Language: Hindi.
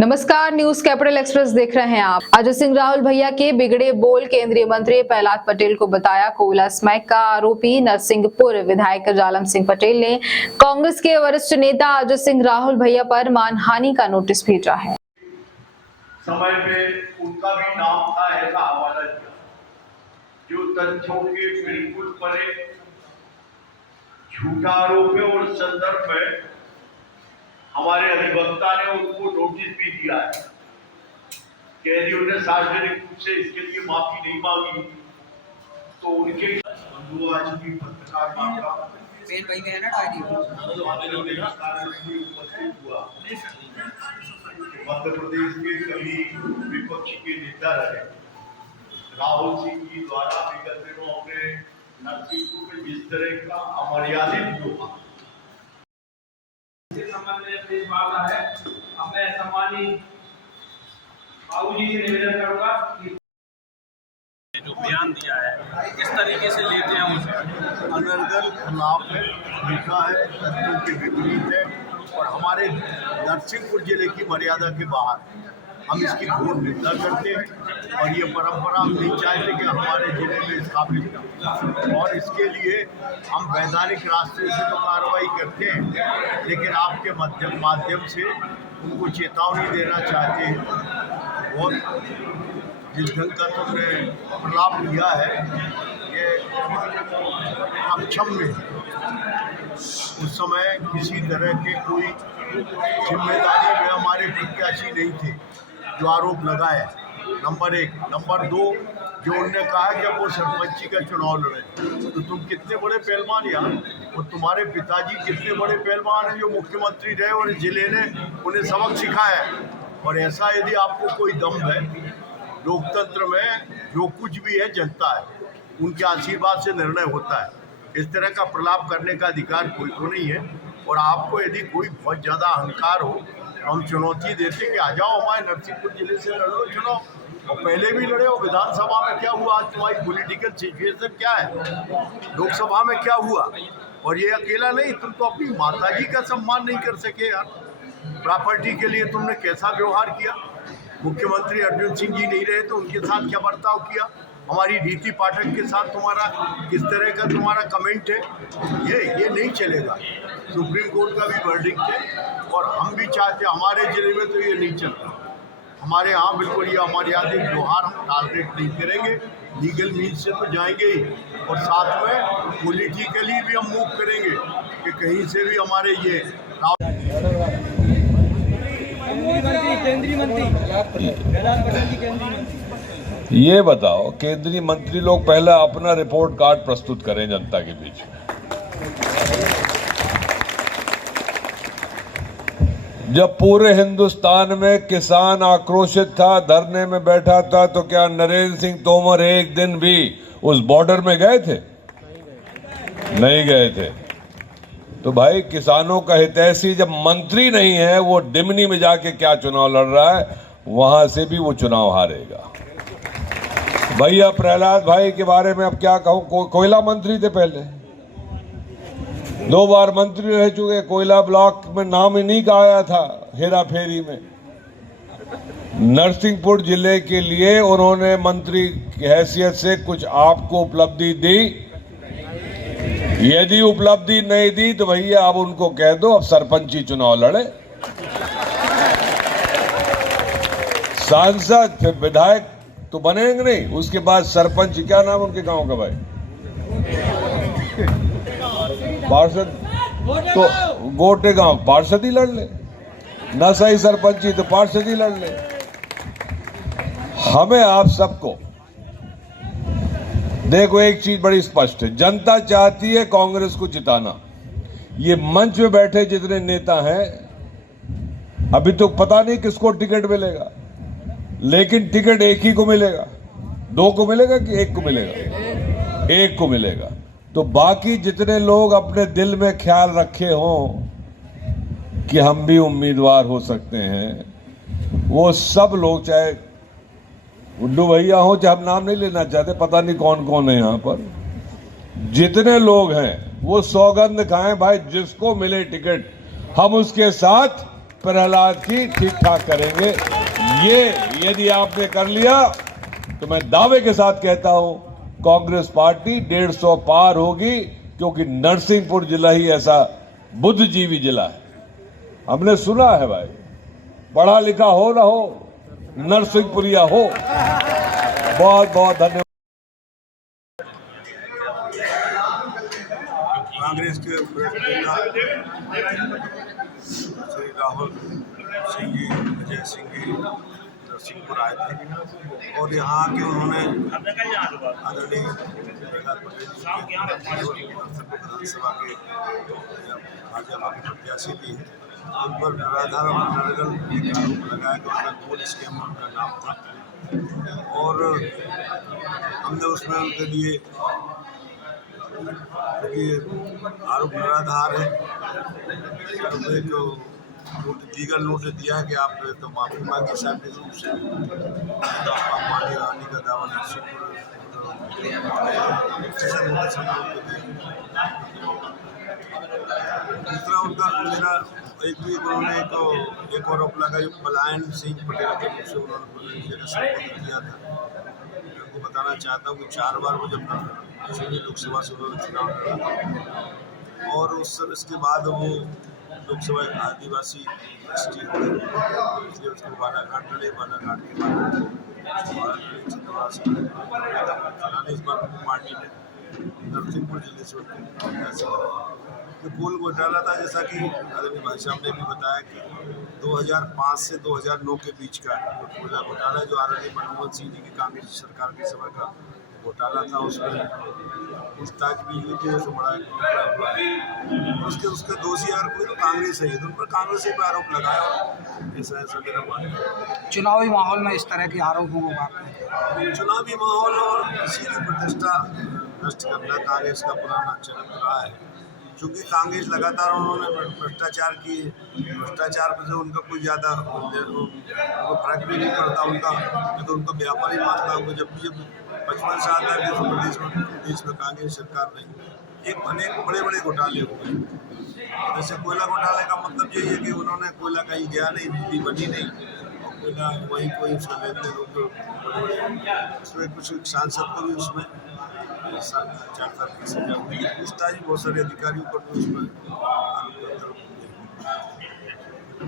नमस्कार, न्यूज कैपिटल एक्सप्रेस देख रहे हैं आप। अजय सिंह राहुल भैया के बिगड़े बोल केंद्रीय मंत्री प्रहलाद पटेल को बताया कोयला स्मैक का आरोपी। नरसिंहपुर विधायक जालम सिंह पटेल ने कांग्रेस के वरिष्ठ नेता अजय सिंह राहुल भैया पर मानहानि का नोटिस भेजा है। समय में उनका भी नाम था, ऐसा हवाला दिया जो तथ्यों के बिल्कुल परे झूठा आरोप है और संदर्भ में हमारे अधिवक्ता ने उनको नोटिस भी दिया है। कैदियों ने सार्वजनिक रूप से इसके लिए माफी नहीं मांगी तो उनके आज भी पत्रकार मध्य प्रदेश के कभी विपक्ष के नेता रहे राहुल सिंह जी द्वारा विगत दिनों अपने नरसिंहपुर में जिस तरह का अमर्यादित हुआ संबंध में प्रेस वार्ता है। अब मैं सम्मानित बाबूजी से निवेदन करूंगा कि जो बयान दिया है किस तरीके से लेते हैं उसे अनर्गल खिलाफ है, लिखा है, तथ्यों के विपरीत है और हमारे नरसिंहपुर जिले की मर्यादा के बाहर हम इसकी घोर निंदा करते हैं और ये परंपरा हम नहीं चाहते कि हमारे जिले में स्थापित हो और इसके लिए हम वैधानिक रास्ते से तो कार्रवाई करते हैं, लेकिन आपके माध्यम से उनको चेतावनी देना चाहते हैं। और जिस ढंग का तुमने प्रलाप लिया है ये अक्षम्य है। उस समय किसी तरह की कोई जिम्मेदारी में हमारे प्रत्याशी नहीं थे जो आरोप लगाया। नंबर 1, नंबर 2 जो उन्होंने कहा कि वो सरपंची का चुनाव लड़े, तो तुम कितने बड़े पहलवान यार, और तुम्हारे पिताजी कितने बड़े पहलवान हैं जो मुख्यमंत्री रहे और जिले ने उन्हें सबक सिखाया। और ऐसा यदि आपको कोई दम है, लोकतंत्र में जो कुछ भी है जनता है, उनके आशीर्वाद से निर्णय होता है। इस तरह का प्रलाप करने का अधिकार कोई को नहीं है। और आपको यदि कोई बहुत ज़्यादा अहंकार हो, हम चुनौती देते कि आ जाओ हमारे नरसिंहपुर जिले से लड़ लो चुनाव। और पहले भी लड़े हो, विधानसभा में क्या हुआ, आज तुम्हारी पॉलिटिकल सिचुएशन क्या है, लोकसभा में क्या हुआ। और ये अकेला नहीं, तुम तो अपनी माताजी का सम्मान नहीं कर सके यार। प्रॉपर्टी के लिए तुमने कैसा व्यवहार किया। मुख्यमंत्री अर्जुन सिंह जी नहीं रहे तो उनके साथ क्या बर्ताव किया। हमारी रीति पाठक के साथ तुम्हारा किस तरह का तुम्हारा कमेंट है, ये नहीं चलेगा। सुप्रीम कोर्ट का भी वर्डिक्ट है और हम भी चाहते हैं, हमारे जिले में तो ये नहीं चलता। हमारे यहाँ बिल्कुल ये अमर्यादित व्यवहार हम टॉलरेट नहीं करेंगे। लीगल मीन्स से तो जाएंगे ही और साथ में पॉलिटिकली भी हम मूव करेंगे कि कहीं से भी हमारे ये केंद्रीय मंत्री प्रहलाद पटेल जी केंद्रीय मंत्री ये बताओ, केंद्रीय मंत्री लोग पहले अपना रिपोर्ट कार्ड प्रस्तुत करें जनता के बीच में। जब पूरे हिंदुस्तान में किसान आक्रोशित था, धरने में बैठा था, तो क्या नरेंद्र सिंह तोमर एक दिन भी उस बॉर्डर में गए थे? नहीं गए थे। तो भाई किसानों का हितैषी जब मंत्री नहीं है, वो डिमनी में जाके क्या चुनाव लड़ रहा है, वहां से भी वो चुनाव हारेगा। भैया प्रहलाद भाई के बारे में अब क्या कहूं, कोयला मंत्री थे, पहले 2 बार मंत्री रह चुके। कोयला ब्लॉक में नाम ही नहीं आया था हेरा फेरी में। नरसिंहपुर जिले के लिए उन्होंने मंत्री की हैसियत से कुछ आपको उपलब्धि दी। यदि उपलब्धि नहीं दी तो भैया अब उनको कह दो अब सरपंची चुनाव लड़े। सांसद फिर विधायक तो बनेंगे नहीं, उसके बाद सरपंच, क्या नाम उनके गांव का भाई, पार्षद, तो गोटे गांव पार्षद ही लड़ ले, न सही सरपंची तो पार्षद ही लड़ ले। हमें आप सबको देखो, एक चीज बड़ी स्पष्ट है, जनता चाहती है कांग्रेस को जिताना। ये मंच में बैठे जितने नेता हैं, अभी तो पता नहीं किसको टिकट मिलेगा, लेकिन टिकट एक ही को मिलेगा। 2 को मिलेगा कि 1 को मिलेगा? 1 को मिलेगा। तो बाकी जितने लोग अपने दिल में ख्याल रखे हों कि हम भी उम्मीदवार हो सकते हैं, वो सब लोग, चाहे उड्डू भैया हो, चाहे हम नाम नहीं लेना चाहते, पता नहीं कौन कौन है यहाँ पर, जितने लोग हैं वो सौगंध खाएं भाई, जिसको मिले टिकट हम उसके साथ प्रहलाद की ठीक ठाक करेंगे। ये यदि आपने कर लिया तो मैं दावे के साथ कहता हूं कांग्रेस पार्टी 150 पार होगी, क्योंकि नरसिंहपुर जिला ही ऐसा बुद्धिजीवी जिला है। हमने सुना है भाई, पढ़ा लिखा हो ना हो, नरसिंहपुरिया हो। बहुत बहुत धन्यवाद। कांग्रेस के नेता श्री राहुल सिंह जी, अजय सिंह जी नरसिंहपुर आए थे और यहाँ के उन्होंने आदरणीय प्रहलाद पटेल जी विधानसभा के भाजपा के प्रत्याशी भी हैं, उन पर निराधार और नरेगल एक आरोप लगाया कि उनका गोल स्कैम उनका नाम था और हमने उसमें उनके लिए, क्योंकि आरोप निराधार है, एक लीगल नोटिस दिया है कि आप तो माफी मांगी सार्वजनिक रूप से, आपका माली हानि का दावा नरसिंहपुर ऐसा नोटिस हम लोग को दिया। दूसरा उनका मेरा उन्होंने एक आरोप लगा जो पलायन सिंह पटेल के मुझसे उन्होंने संबोधित किया था। मैं उनको बताना चाहता हूँ कि 4 बार वो जब लोकसभा से उन्होंने चुनाव लड़ा और इसके बाद वो लोकसभा आदिवासी एसटी इसलिए उसको बालाघाट लड़े, बालाघाट के बाद इस बार पार्टी ने नरसिंहपुर जिले से जो कोल घोटाला था, जैसा कि आदरणीय भाई साहब ने भी बताया कि 2005 से 2009 के बीच का कोयला घोटाला जो आदरणीय मनमोहन सिंह जी की कांग्रेस सरकार के समय का घोटाला था, उसमें पूछताछ भी हुई थी, उसमें बड़ा घोटाला हुआ है। उसके दोषी अगर कोई तो कांग्रेस है, तो उन पर कांग्रेस ही आरोप लगाया। ऐसा मेरा मानना है। चुनावी माहौल में इस तरह के आरोपों को बात चुनावी माहौल और किसी की प्रतिष्ठा नष्ट करना कांग्रेस का पुराना चलन रहा है। चूँकि कांग्रेस लगातार उन्होंने भ्रष्टाचार की, भ्रष्टाचार पर से उनका कोई ज़्यादा फर्क भी नहीं पड़ता उनका, तो उनका व्यापारी मानता उनको जब 55 साल तक देश में कांग्रेस सरकार रही, अनेक बड़े बड़े घोटाले हुए। जैसे कोयला घोटाले का मतलब यही है कि उन्होंने कोयला कहीं गया नहीं, बिजली बनी नहीं, और कोयला वहीं कोई उसका लेन देन, उसमें कुछ सांसद को भी उसमें 4 साल की सजा हुई। पूछताछ बहुत सारे अधिकारियों पर भी उसमें